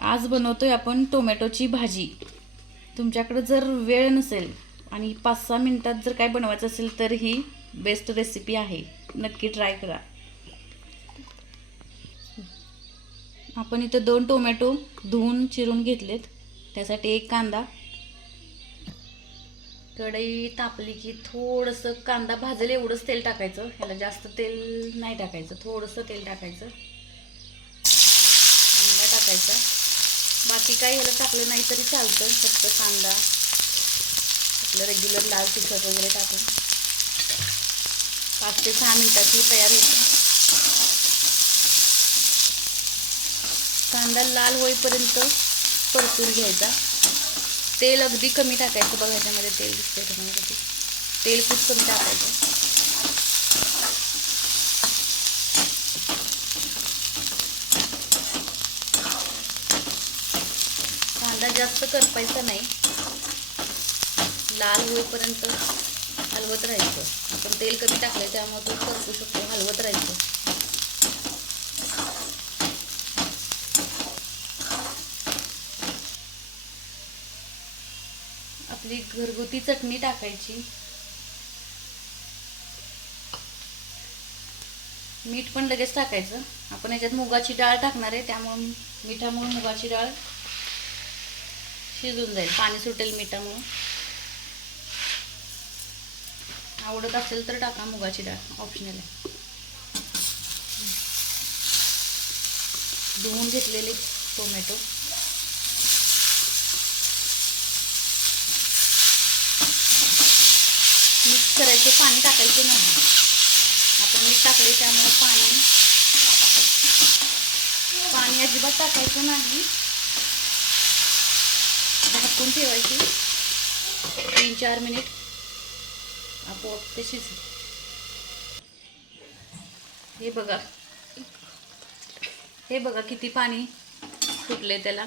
आज बनवतोय आपण टोमॅटोची भाजी। तुमच्याकडे जर वेळ नसेल आणि 5-6 मिनिटात जर काय बनवायचं असेल तर ही बेस्ट रेसिपी आहे, नक्की ट्राय करा। आपण इथे 2 टोमॅटो धुवून चिरून घेतलेत, त्यासाठी एक कांदा। कढई तापली की थोडंसं कांदा भाजेल एवढंच तेल टाकायचं, ह्याला जास्त तेल नाही टाकायचं, थोडंसं तेल टाकायचं। कांदा टाकायचा, बाकी काही ह्याला टाकलं नाही तरी चालतं, फक्त कांदा आपलं रेग्युलर लाल तिखट वगैरे टाकून 5 ते 6 मिनिटात ही तयार होते। कांदा लाल होईपर्यंत परतून घ्यायचा। तेल अगदी कमी टाकायचं, बघा ह्याच्यामध्ये तेल दिसतंय तुम्हाला, तेल खूप कमी टाकायचं। कांदा जास्त करपायचा नाही, लाल होईपर्यंत हलवत राहायचं। आपण तेल कमी टाकलंय त्यामुळे तो परतू शकतो, हलवत राहायचं। आपली घरगुती चटणी टाकायची, मीठ पण लगेच टाकायचं। आपण याच्यात मुगाची डाळ टाकणार आहे, त्यामुळे मिठामुळे मुगाची डाळ शिजून जाईल, पाणी सुटेल मिठामुळे। आवडत असेल तर टाका मुगाची डाळ, ऑप्शनल आहे। धुवून घेतलेले टोमॅटो मिक्स करायचे, पाणी टाकायचे नाही, आपण मीठ टाकले त्यामुळे पाणी अजिबात टाकायचं नाही। झाकून ठेवायची 3-4 मिनिट, आपोआप ते शिजेल। हे बघा किती पाणी सुटले त्याला।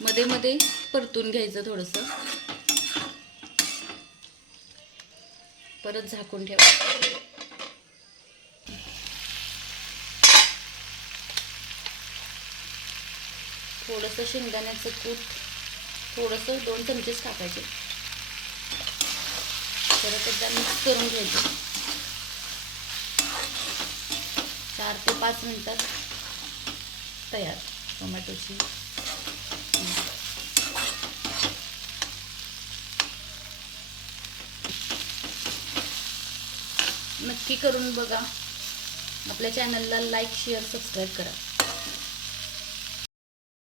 मध्ये मध्ये परतून घ्यायचं थोडंसं, परत झाकून ठेवा। थोडंसं शेंगदाण्याचं कूट, थोडंसं 2 चमचेच टाकायचे, परत एकदा मिक्स करून घ्यायचं। 4 ते 5 मिनिटात तयार टोमॅटोची। नक्की करून बघा। आपल्या चॅनलला लाईक, शेअर, सबस्क्राईब करा।